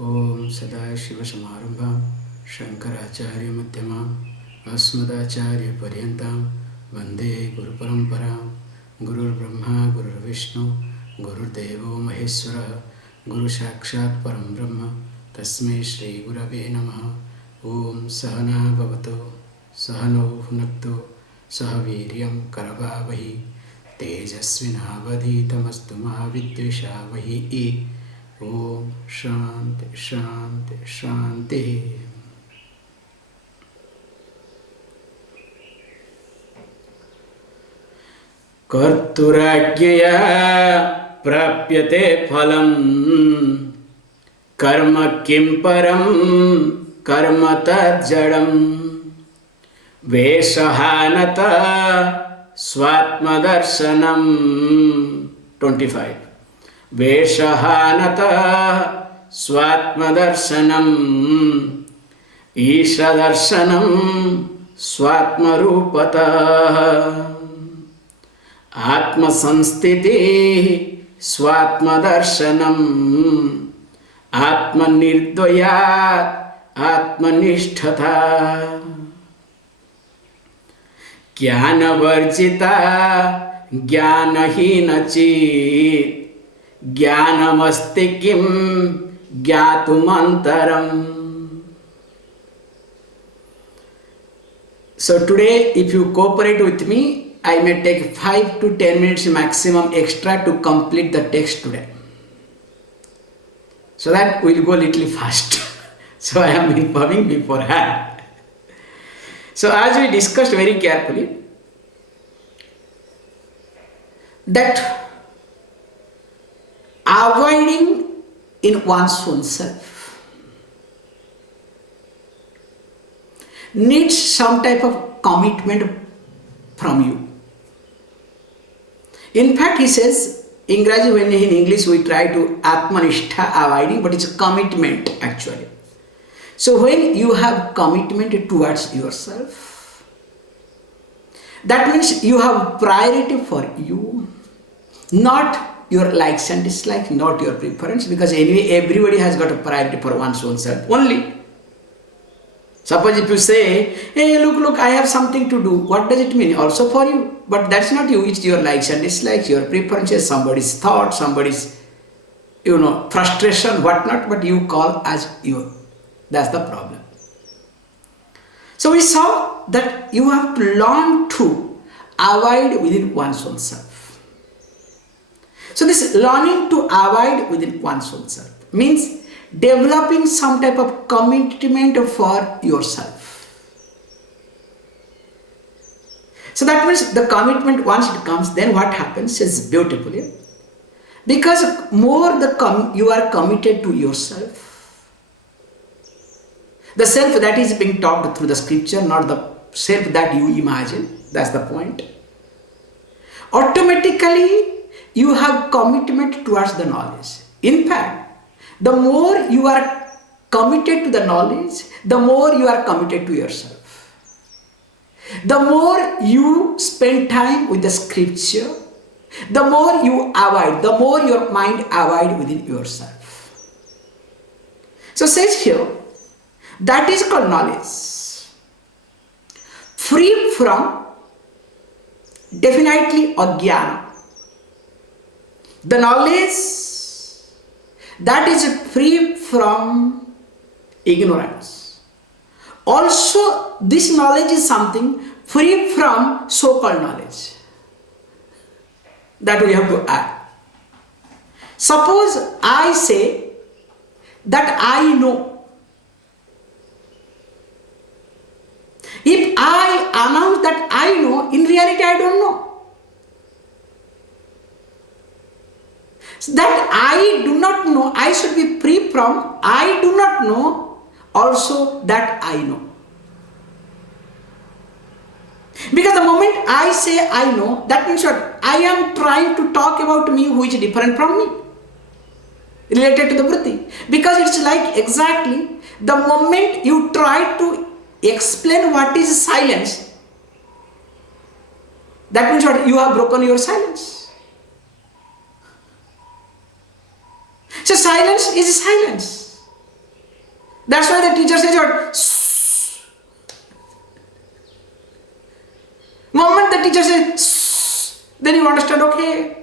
Om Sadashiva-Samarambham Shankaracharya-Madhyamam Asmadacharya-Paryantam Vande Guru-Paramparam Gurur Brahma Gurur Vishnu Gurur Devo Maheswara Guru Sakshat Param Brahma Tasmai Shri Gurave Namaha Om Sahana Bhavato Sahano Bhunakto Sahaviryam Karavavahi Tejasvinavadhitamastu Mahavidvishavahi Om Shanti Shanti Shanti. Karturajñaya prapyate phalam karma kim param karma tadjadam veshahanata swatmadarshanam. 25. Veshahanata swatmadarshanam ishadarshanam swatmarupata atmasanstiti swatmadarshanam atmanirdvayat atmanishthatha jnanavarjita jnanaheenachit Jnanamasti kim jnatumantaram. So today, if you cooperate with me, I may take 5 to 10 minutes maximum extra to complete the text today. So that will go a little fast. So I am informing beforehand. So as we discussed very carefully, that avoiding in one's own self needs some type of commitment from you. In fact, he says, in English we try to Atmanishtha avoiding, but it's a commitment actually. So when you have commitment towards yourself, that means you have priority for you, not your likes and dislikes, not your preference, because anyway everybody has got a priority for one's own self only. Suppose if you say, hey, look, I have something to do, what does it mean? Also for you. But that's not you, it's your likes and dislikes, your preferences, somebody's thought, somebody's, frustration, whatnot, but you call as you. That's the problem. So we saw that you have to learn to avoid within one's own self. So this learning to avoid within one's own self means developing some type of commitment for yourself. So that means the commitment, once it comes, then what happens is beautifully, because more you are committed to yourself, the self that is being taught through the scripture, not the self that you imagine, that's the point. Automatically, you have commitment towards the knowledge. In fact, the more you are committed to the knowledge, the more you are committed to yourself. The more you spend time with the scripture, the more you avoid, the more your mind avoid within yourself. So says here, that is called knowledge. Free from definitely ajnana. The knowledge that is free from ignorance. Also, this knowledge is something free from so-called knowledge. That we have to add. Suppose I say that I know. If I announce that I know, in reality I don't know. That I do not know, I should be free from I do not know, also that I know. Because the moment I say I know, that means what? I am trying to talk about me who is different from me, related to the Vritti. Because it's like exactly the moment you try to explain what is silence, that means what? You have broken your silence. So silence is silence. That's why the teacher says what? Moment the teacher says, then you understand, okay.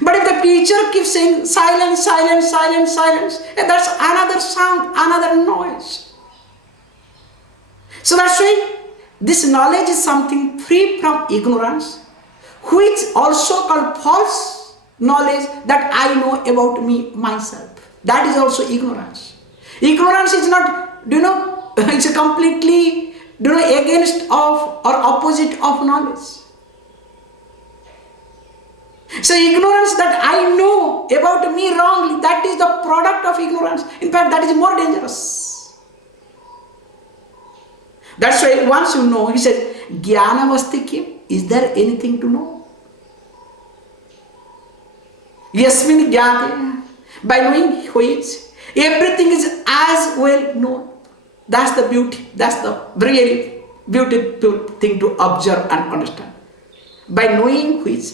But if the teacher keeps saying silence, silence, silence, silence, that's another sound, another noise. So that's why this knowledge is something free from ignorance, which also called false knowledge that I know about me, myself. That is also ignorance. Ignorance is not, it's completely, against of or opposite of knowledge. So ignorance that I know about me wrongly, that is the product of ignorance. In fact, that is more dangerous. That's why once you know, he says, Jnana Vasti Kim, is there anything to know? Yasmin Jnate, by knowing which, everything is as well known. That's the beauty, that's the really beautiful thing to observe and understand. By knowing which,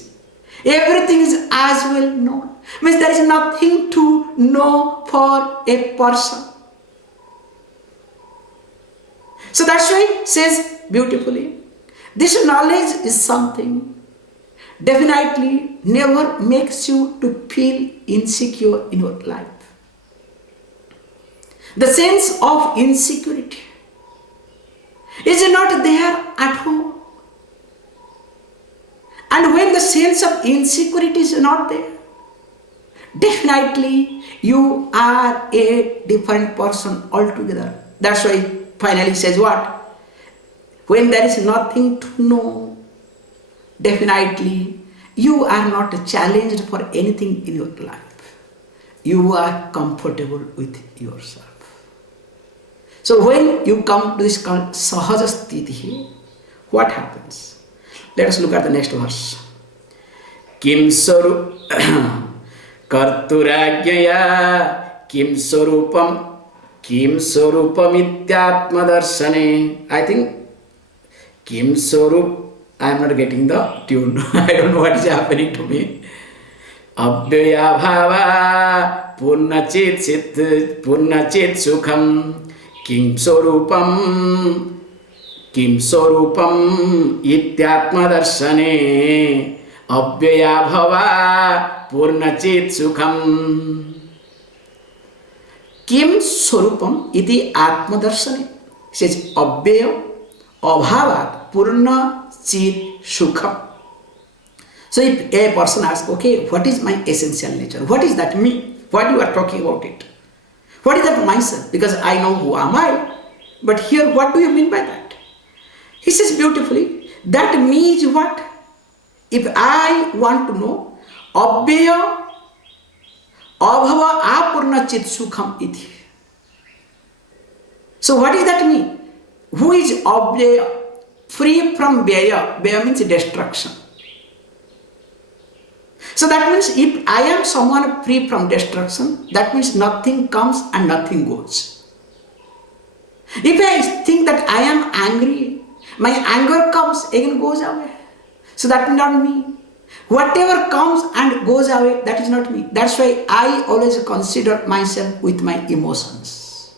everything is as well known. Means there is nothing to know for a person. So that's why it says beautifully, this knowledge is something definitely never makes you to feel insecure in your life. The sense of insecurity is not there at home. And when the sense of insecurity is not there, definitely you are a different person altogether. That's why finally says what? When there is nothing to know, definitely you are not challenged for anything in your life. You are comfortable with yourself. So when you come to this called Sahaja Sthiti, what happens? Let us look at the next verse. Kim Saru Karturajnaya Kim Sarupam Ityatma Darshane. I think Kim Sarup, I am not getting the tune. I don't know what is happening to me. Abhyaya Bhava Purnachit Sukham Kim Sarupam Ityatma Darshane Abhyaya Bhava Purnachit Sukham. Kim Sarupam iti Atma Darshane. It says Abhyaya Abhavat Purna Chit Sukham. So if a person asks, okay, what is my essential nature? What is that me? What you are talking about it? What is that myself? Because I know who am I. But here, what do you mean by that? He says beautifully, that me is what? If I want to know, Abhyaya Abhava Apurna Chit Sukham iti. So what is that me? Who is Abhyaya? Free from Vyaya. Vyaya means destruction. So that means if I am someone free from destruction, that means nothing comes and nothing goes. If I think that I am angry, my anger comes, again goes away. So that is not me. Whatever comes and goes away, that is not me. That's why I always consider myself with my emotions.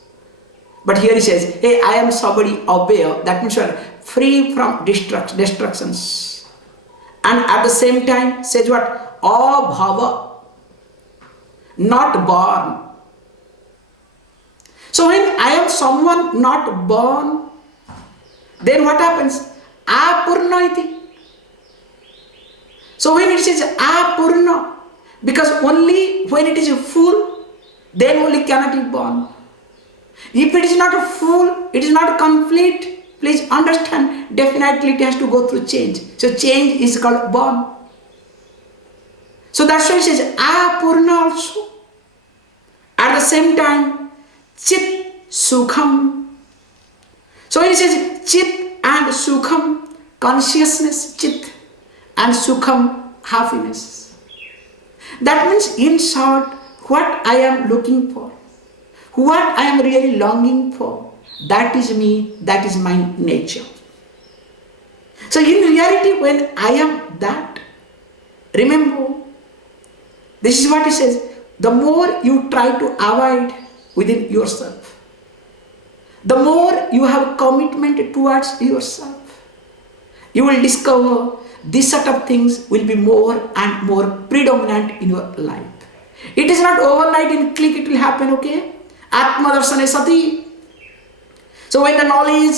But here he says, hey, I am somebody aware. That means you are free from destructions. And at the same time, says what? Abhava, not born. So when I am someone not born, then what happens? Apurna iti. So when it says apurna, because only when it is full, then only cannot be born. If it is not full, it is not complete, please understand, definitely it has to go through change. So change is called born. So that's why it says apurna also. At the same time, chit sukham. So when it says chit and sukham, consciousness, chit, and sukham, happiness. That means in short, what I am looking for, what I am really longing for, that is me, that is my nature. So in reality, when I am that, remember, this is what he says, the more you try to avoid within yourself. The more you have commitment towards yourself, you will discover this set of things will be more and more predominant in your life. It is not overnight in click it will happen, okay? Atma Darshane Sati. So when the knowledge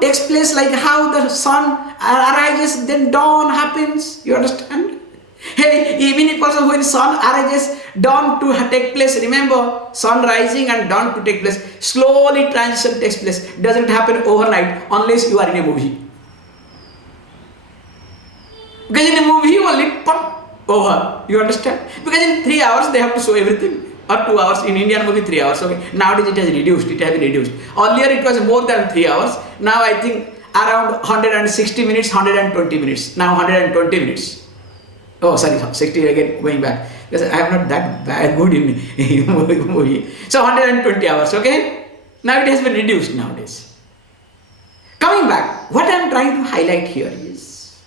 takes place, like how the sun arises, then dawn happens, you understand? Hey, even if also when sun arises, dawn to take place, remember, sun rising and dawn to take place, slowly transition takes place. Doesn't happen overnight unless you are in a movie. Because in a movie only over, you understand? Because in 3 hours they have to show everything. Or 2 hours, in Indian movie 3 hours, okay. Nowadays it has been reduced. Earlier it was more than 3 hours. Now I think around 160 minutes, 120 minutes. Now 120 minutes. Oh, sorry, 60 again, going back. Because I am not that bad good in movie. So 120 hours, okay. Now it has been reduced nowadays. Coming back, what I am trying to highlight here is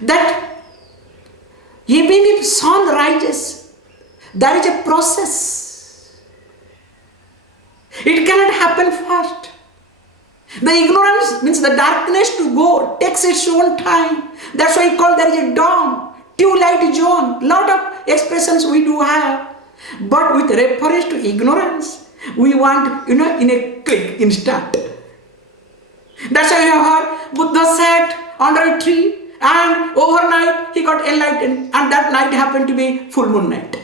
that even if sun rises, there is a process. It cannot happen fast. The ignorance means the darkness to go takes its own time. That's why we call there is a dawn, twilight zone. Lot of expressions we do have. But with reference to ignorance, we want, in a click, instant. That's why you have heard Buddha sat under a tree and overnight he got enlightened, and that night happened to be full moon night.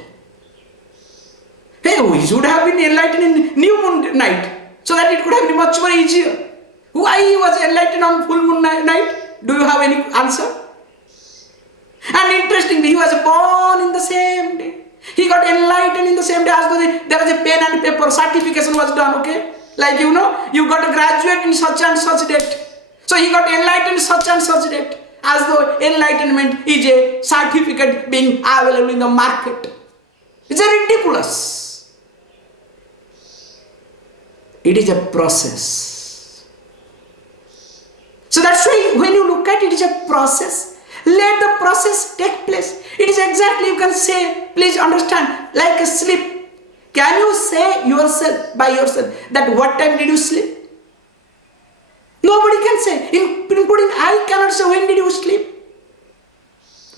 Hey, we should have been enlightened in new moon night, so that it could have been much more easier. Why he was enlightened on full moon night? Do you have any answer? And interestingly, he was born in the same day. He got enlightened in the same day, as though there was a pen and paper, certification was done, okay? Like you got to graduate in such and such date. So he got enlightened such and such date, as though enlightenment is a certificate being available in the market. It's a ridiculous. It is a process. So that's why when you look at it, it is a process. Let the process take place. It is exactly, you can say, please understand, like a sleep. Can you say by yourself that what time did you sleep? Nobody can say, including I cannot say when did you sleep.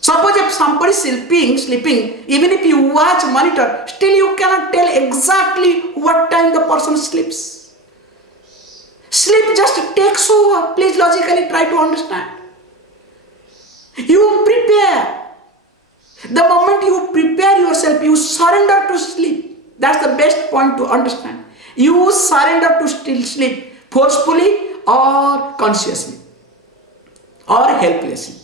Suppose if somebody is sleeping, even if you watch monitor, still you cannot tell exactly what time the person sleeps. Sleep just takes over. Please logically try to understand. You prepare. The moment you prepare yourself, you surrender to sleep. That's the best point to understand. You surrender to sleep forcefully or consciously or helplessly.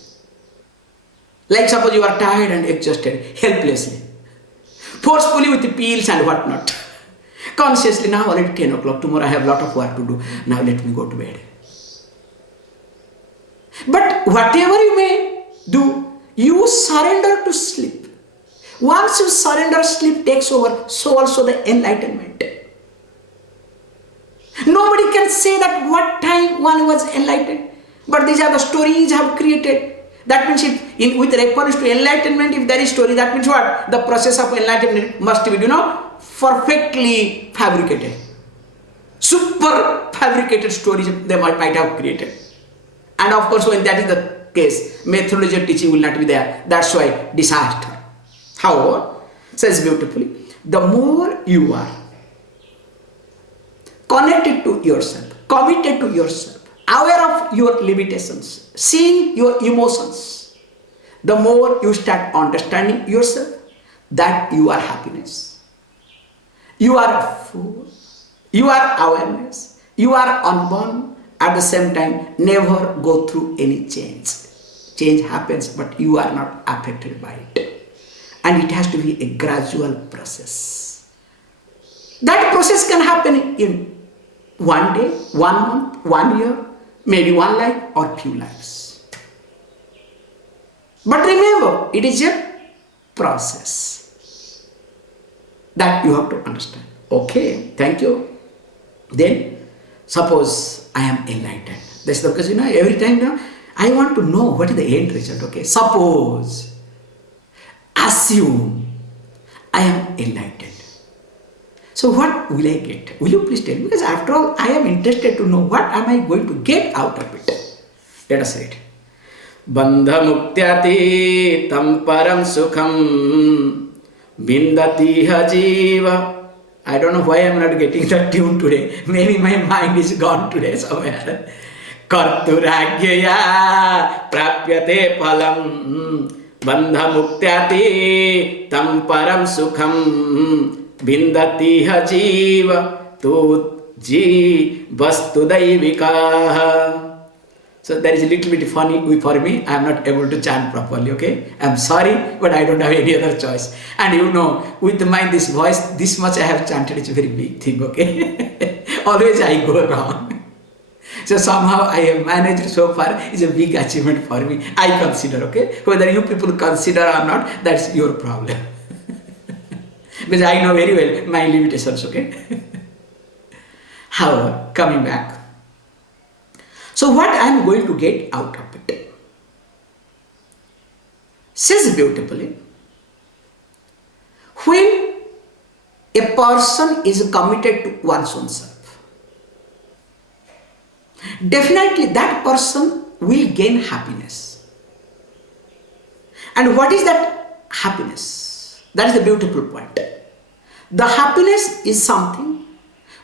Like suppose you are tired and exhausted, helplessly. Forcefully with the pills and whatnot. Consciously, now already 10 o'clock, tomorrow I have a lot of work to do, now let me go to bed. But whatever you may do, you surrender to sleep. Once you surrender, sleep takes over, so also the enlightenment. Nobody can say that what time one was enlightened, but these are the stories I have created. That means if with reference to enlightenment, if there is story, that means what? The process of enlightenment must be, perfectly fabricated. Super fabricated stories they might have created. And of course, when that is the case, methodology of teaching will not be there. That's why disaster. However, says beautifully, the more you are connected to yourself, committed to yourself, aware of your limitations, seeing your emotions, the more you start understanding yourself, that you are happiness, you are full, you are awareness, you are unborn, at the same time never go through any change. Change happens, but you are not affected by it. And it has to be a gradual process. That process can happen in one day, 1 month, 1 year, maybe 1 life or few lives. But remember, it is a process that you have to understand. Okay, thank you. Then, suppose I am enlightened. That's because every time now I want to know what is the end result. Okay, suppose, assume I am enlightened. So what will I get? Will you please tell me? Because after all, I am interested to know what am I going to get out of it. Let us read. Bandha muktyati tam param sukham bindati jiva. I don't know why I am not getting the tune today. Maybe my mind is gone today somewhere. Karturagyaya prapyate palam bandha muktyati tam param sukham bindati jiva tu ji vastu daivika. So that is a little bit funny for me. I am not able to chant properly, okay? I am sorry, but I don't have any other choice. And you know, with this voice, this much I have chanted, it's a very big thing, okay? Always I go wrong. So somehow I have managed so far. It's a big achievement for me. I consider, okay? Whether you people consider or not, that's your problem. Because I know very well my limitations, okay? However, coming back. So what I am going to get out of it? Says beautifully, when a person is committed to one's own self, definitely that person will gain happiness. And what is that happiness? That is the beautiful point. The happiness is something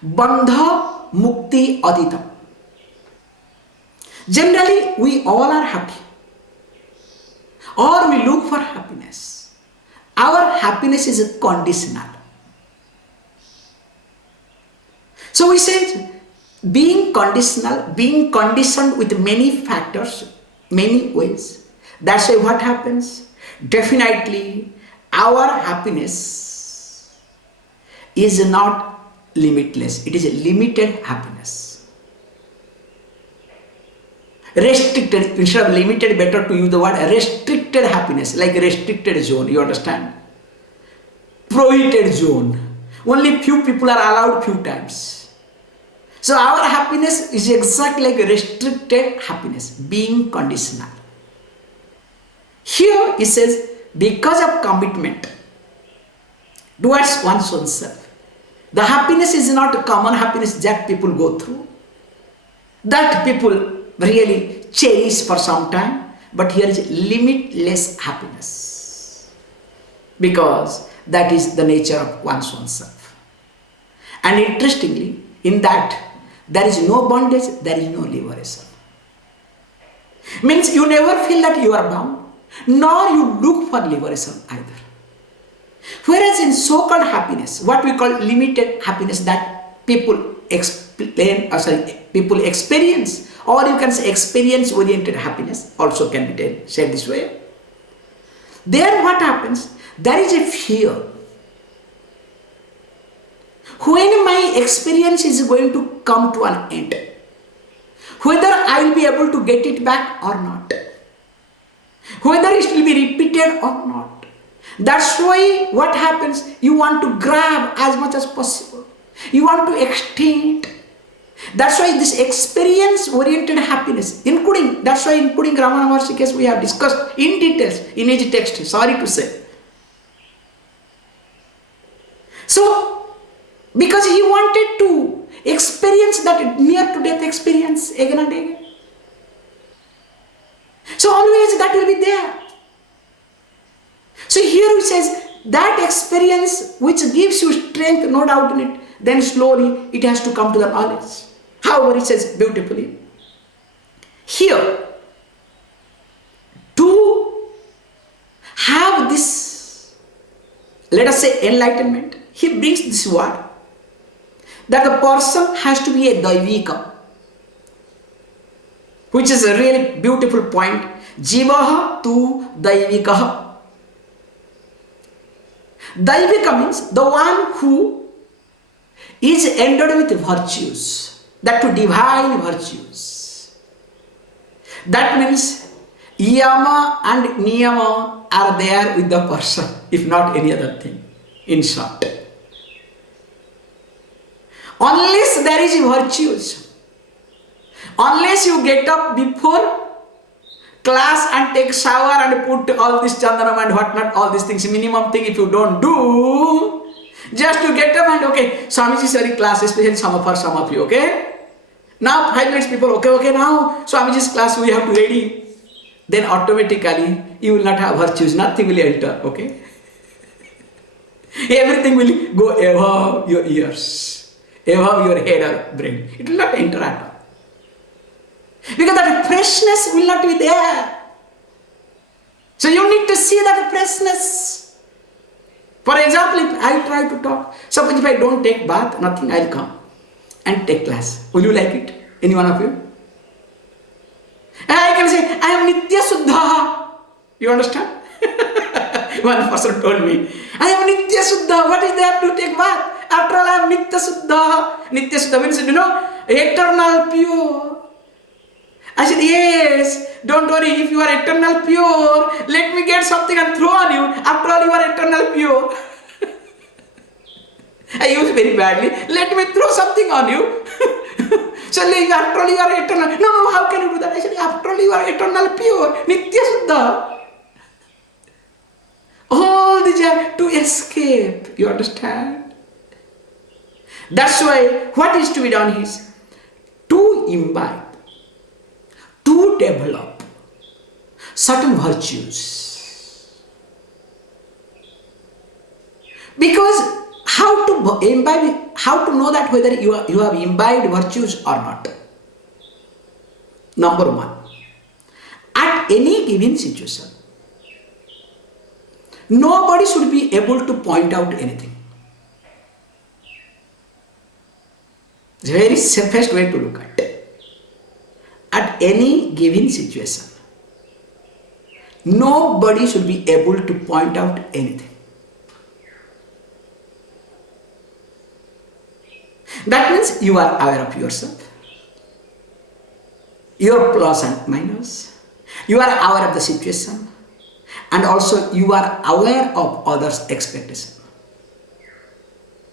bandha mukti aditam. Generally, we all are happy, or we look for happiness. Our happiness is conditional. So we say, being conditional, being conditioned with many factors, many ways. That's why what happens? Definitely, our happiness is not limitless. It is a limited happiness. Restricted, instead of limited, better to use the word restricted happiness, like restricted zone, you understand? Prohibited zone. Only few people are allowed few times. So our happiness is exactly like restricted happiness, being conditional. Here it says, because of commitment towards one's own self, the happiness is not a common happiness that people go through, that people really cherish for some time, but here is limitless happiness, because that is the nature of one's own self. And interestingly, in that there is no bondage, there is no liberation. Means you never feel that you are bound, nor you look for liberation either. Whereas in so-called happiness, what we call limited happiness, that people people experience, or you can say experience-oriented happiness, also can be said this way. There what happens? There is a fear. When my experience is going to come to an end, whether I will be able to get it back or not, whether it will be repeated or not. That's why what happens? You want to grab as much as possible. You want to extend. That's why this experience-oriented happiness, including Ramana Maharshi case, we have discussed in details in his text, sorry to say. So, because he wanted to experience that near-to-death experience again and again. So always that will be there. So here he says, that experience which gives you strength, no doubt in it, then slowly it has to come to the knowledge. However, he says beautifully, here, to have this, let us say, enlightenment, he brings this word, that the person has to be a daivika, which is a really beautiful point. Jivaha tu daivikaha. Daivika means the one who is endowed with virtues, that to divine virtues. That means yama and niyama are there with the person, if not any other thing, in short. Unless there is virtues, unless you get up before class and take shower and put all this chandanam and whatnot, all these things, minimum thing if you don't do, Just to get up and okay, Swamiji is very class, especially for some of you, okay? Now 5 minutes people, okay, now Swamiji's class we have to ready. Then automatically you will not have virtues, nothing will enter, okay? Everything will go above your ears, above your head or brain. It will not enter at all. Because that freshness will not be there. So you need to see that freshness. For example, if I try to talk, suppose if I don't take bath, nothing, I'll come and take class. Will you like it? Any one of you? And I can say, I am Nitya Suddha. You understand? One person told me, I am Nitya Suddha. What is there to take bath? After all, I am Nitya Suddha. Nitya Suddha means, eternal pure. I said, yes, don't worry, if you are eternal pure, let me get something and throw on you. After all, you are eternal pure. I use very badly. Let me throw something on you. So after all, you are eternal. No, how can you do that? I said, after all, you are eternal pure. Nitya Suddha. All the desire to escape. You understand? That's why what is to be done is to imbibe, to develop certain virtues. Because how to imbibe, how to know that whether you have imbibed virtues or not? Number one, at any given situation, nobody should be able to point out anything. It's a very safest way to look at it. At any given situation, nobody should be able to point out anything. That means you are aware of yourself, your plus and minus, you are aware of the situation, and also you are aware of others' expectation.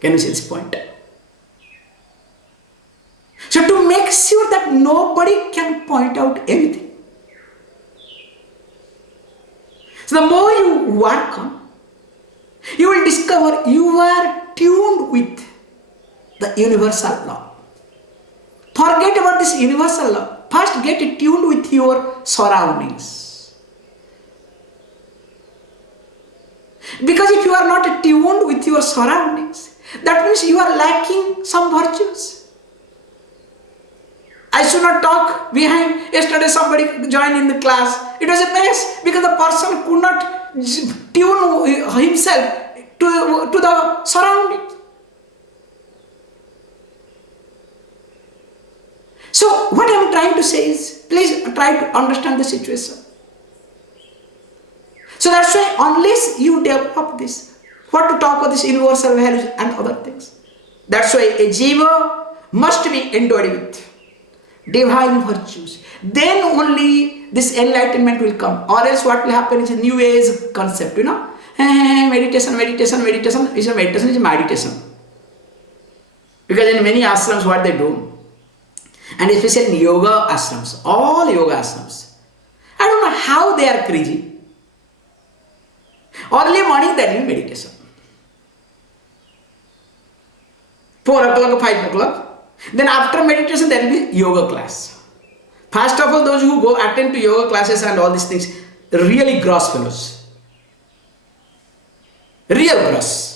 Can you see this point? So to make sure that nobody can point out anything. So the more you work on, you will discover you are tuned with the universal law. Forget about this universal law. First get tuned with your surroundings. Because if you are not tuned with your surroundings, that means you are lacking some virtues. I should not talk behind. Yesterday somebody joined in the class. It was a mess because the person could not tune himself to the surroundings. So what I am trying to say is, please try to understand the situation. So that's why unless you develop this, what to talk about this universal values and other things. That's why a jiva must be endowed with divine virtues. Then only this enlightenment will come. Or else what will happen is a new age concept, meditation is a meditation. Because in many ashrams what they do, and especially in yoga ashrams, all yoga ashrams, I don't know how they are crazy. Early morning there will be meditation. 4 o'clock or 5 o'clock. Then after meditation there will be yoga class. First of all, those who go attend to yoga classes and all these things, really gross fellows. Real gross.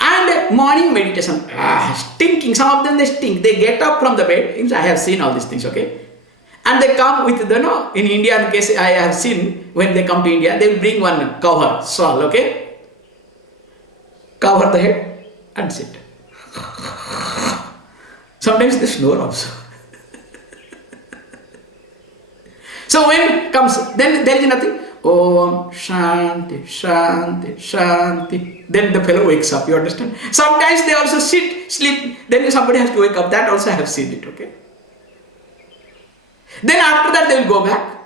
And morning meditation, stinking. Some of them they stink. They get up from the bed. I have seen all these things, okay? And they come with in India, in case I have seen, when they come to India, they will bring one cover, shawl, okay? Cover the head and sit. Sometimes they snore also. So when comes, then there is nothing. Om Shanti, Shanti, Shanti. Then the fellow wakes up, you understand? Sometimes they also sit, sleep, then somebody has to wake up. That also I have seen it, okay? Then after that they will go back.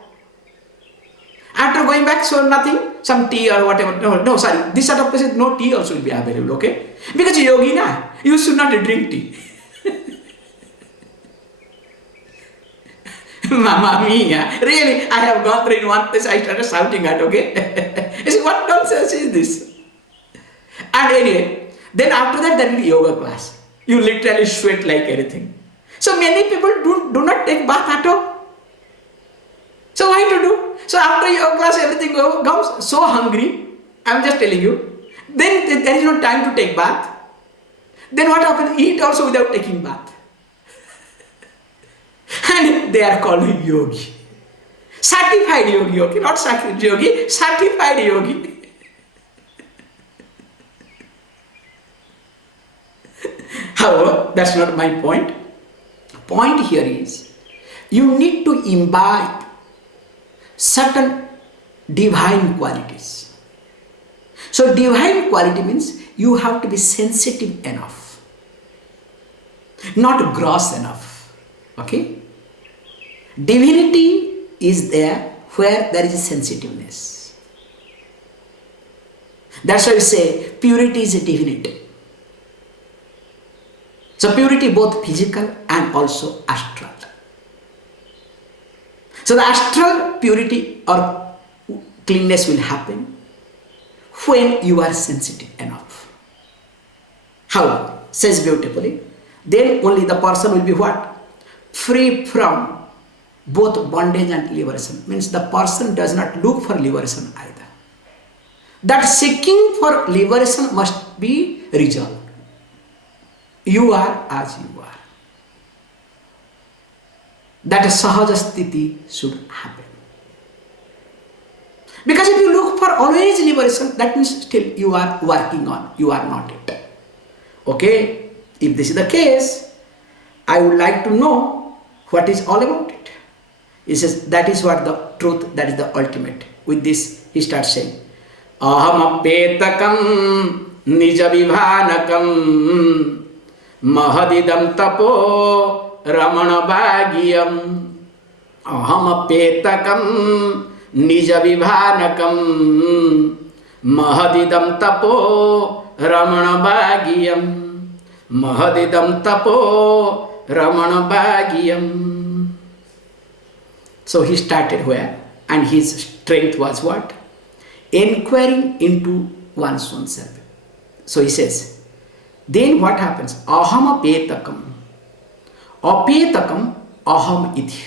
After going back, so nothing, some tea or whatever. No, sorry. This sort of places, no tea also will be available, okay? Because yogi na, you should not drink tea. Mamma mia, really, I have gone through in one place, I started shouting at, okay? I said, what nonsense is this? And anyway, then after that there will be yoga class. You literally sweat like anything. So many people do not take bath at all. So why to do? So after yoga class everything comes so hungry. I'm just telling you. Then there is no time to take bath. Then what happens? Eat also without taking bath. And they are called yogi. Certified yogi, okay? Not sacred yogi, certified yogi. However, that's not my point. Point here is, you need to imbibe certain divine qualities. So divine quality means you have to be sensitive enough, not gross enough. Okay? Divinity is there where there is a sensitiveness. That's why we say purity is a divinity. So purity both physical and also astral. So the astral purity or cleanness will happen when you are sensitive enough. How? Says beautifully. Then only the person will be what? Free from both bondage and liberation. Means the person does not look for liberation either. That seeking for liberation must be resolved. You are as you are. That sahaja sthiti should happen. Because if you look for always liberation, that means still you are working on, you are not it. Okay, if this is the case, I would like to know what is all about it. He says that is what the truth, that is the ultimate. With this, he starts saying, Aham apetakam nija vibhanakam mahadidam tapo ramana bhagyam. Aham apetakam nija vibhanakam mahadidam tapo ramana bhagyam. Mahadidam tapo ramana bhagyam. So he started where? And his strength was what? Inquiring into one's own self. So he says, then what happens? Aham apetakam. Apetakam aham iti.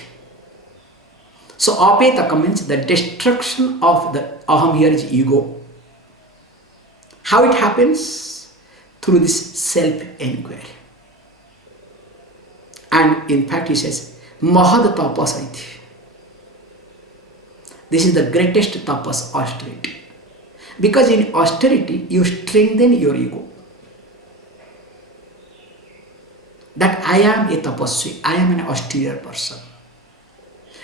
So apetakam means the destruction of the aham here is ego. How it happens? Through this self-inquiry. And in fact he says, mahad tapas iti. This is the greatest tapas, austerity. Because in austerity, you strengthen your ego. That I am a tapasvi, I am an austere person.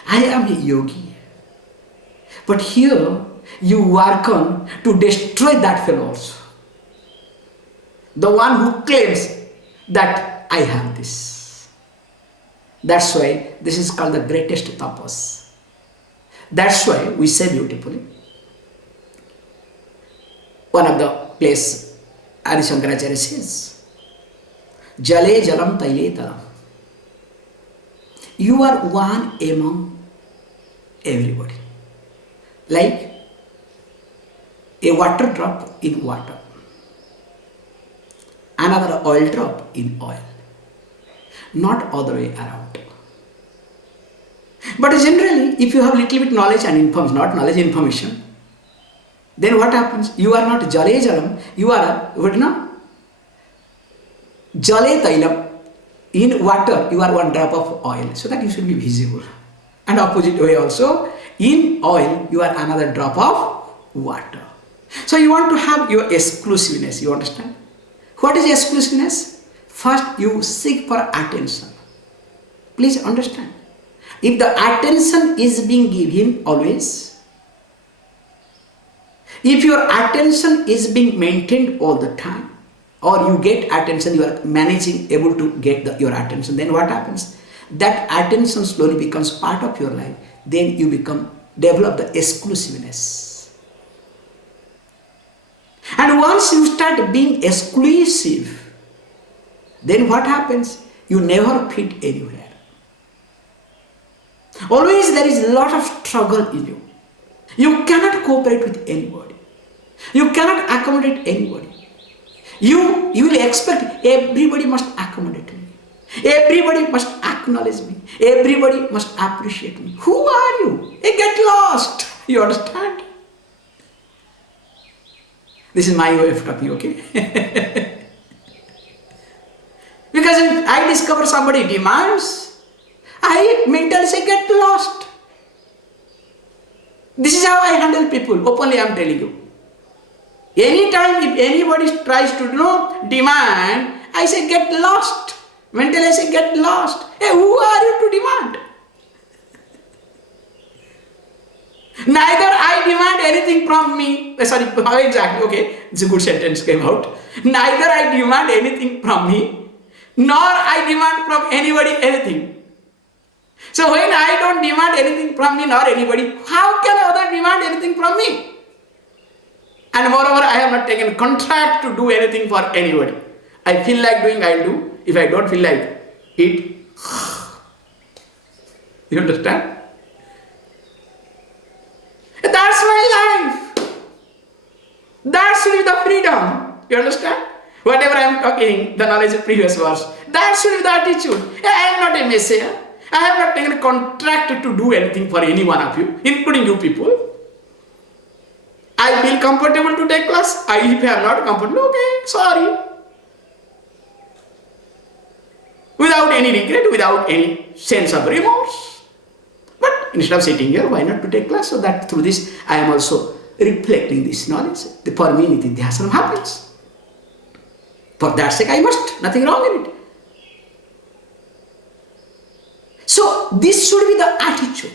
I am a yogi. But here, you work on to destroy that fellow also. The one who claims that I have this. That's why this is called the greatest tapas. That's why we say beautifully, one of the place Adi Shankaracharya says, Jale jalam taile talam. You are one among everybody. Like a water drop in water, another oil drop in oil. Not other way around. But generally, if you have little bit knowledge and information, not knowledge, information, then what happens? You are not jale jalam, you are what na? Jale tailam. In water, you are one drop of oil, so that you should be visible. And opposite way also, in oil, you are another drop of water. So you want to have your exclusiveness, you understand? What is exclusiveness? First, you seek for attention. Please understand. If the attention is being given always, if your attention is being maintained all the time, or you get attention, you are managing, able to get your attention, then what happens? That attention slowly becomes part of your life. Then you develop the exclusiveness. And once you start being exclusive, then what happens? You never fit anywhere. Always there is a lot of struggle in you. You cannot cooperate with anybody. You cannot accommodate anybody. You will expect everybody must accommodate me. Everybody must acknowledge me. Everybody must appreciate me. Who are you? Hey, get lost. You understand? This is my way of talking, okay? Because if I discover somebody demands, I mentally say, get lost. This is how I handle people. Openly I am telling you. Anytime if anybody tries to demand, I say, get lost. Mentally I say, get lost. Hey, who are you to demand? Neither I demand anything from me. Sorry, how exactly? Okay, it's a good sentence came out. Neither I demand anything from me, nor I demand from anybody anything. So when I don't demand anything from me nor anybody, how can other demand anything from me? And moreover, I have not taken a contract to do anything for anybody. I feel like doing, I'll do. If I don't feel like it, you understand? That's my life. That's with the freedom. You understand? Whatever I am talking, the knowledge of previous verse, that's with the attitude. I am not a messiah. I have not taken a contract to do anything for any one of you, including you people. I feel comfortable to take class. If I am not comfortable, okay, sorry. Without any regret, without any sense of remorse. But instead of sitting here, why not to take class? So that through this, I am also reflecting this knowledge. For me, Upadesha Saram happens. For that sake, I must. Nothing wrong in it. So this should be the attitude.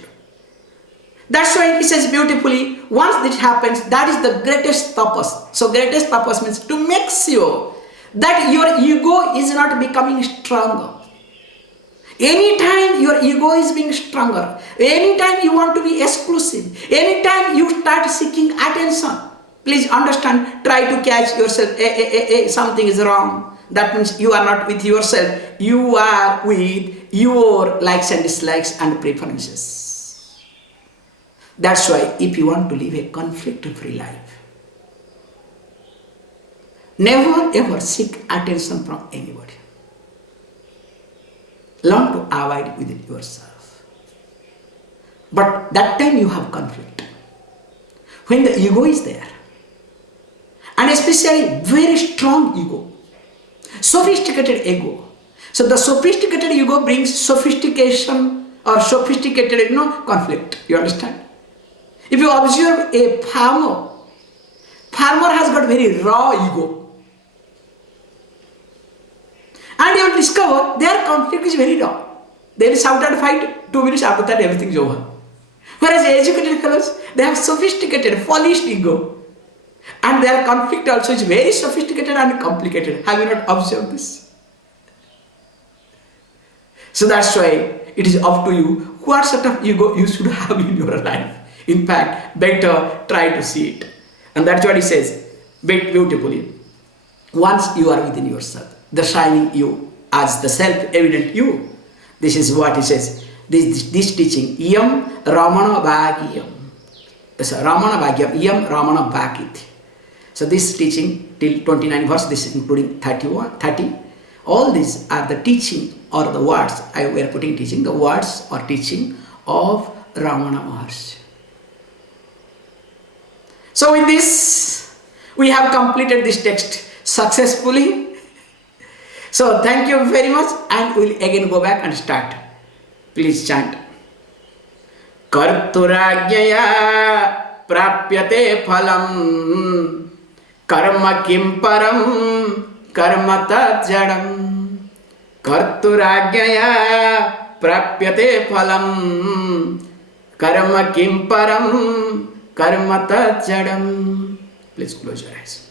That's why he says beautifully, once this happens, that is the greatest tapas. So greatest tapas means to make sure that your ego is not becoming stronger. Anytime your ego is being stronger, anytime you want to be exclusive, anytime you start seeking attention, please understand, try to catch yourself, something is wrong. That means you are not with yourself, you are with your likes and dislikes and preferences. That's why if you want to live a conflict-free life, never ever seek attention from anybody. Learn to avoid within yourself. But that time you have conflict. When the ego is there, and especially very strong ego, sophisticated ego. So the sophisticated ego brings sophistication or sophisticated conflict. You understand? If you observe a farmer has got very raw ego. And you will discover their conflict is very raw. They will shout and fight, 2 minutes after that everything is over. Whereas educated fellows, they have sophisticated, polished ego. And their conflict also is very sophisticated and complicated. Have you not observed this? So that's why it is up to you what sort of ego you should have in your life. In fact, better try to see it. And that's what he says, beautifully. Once you are within yourself, the shining you as the self-evident you. This is what he says. This teaching, Yam Ramana Bhagyam. So Ramana Bhagyam, Yam Ramana Bhagit. So this teaching till 29 verse, this is including 30. All these are the teaching or the words. We are putting teaching, the words or teaching of Ramana Maharshi. So with this, we have completed this text successfully. So thank you very much, and we'll again go back and start. Please chant. Karturajnaya prapyate phalam karma kim param karma tat jadam. Karturajnaya prapyate phalam karma kim param karma tat jadam. Please close your eyes.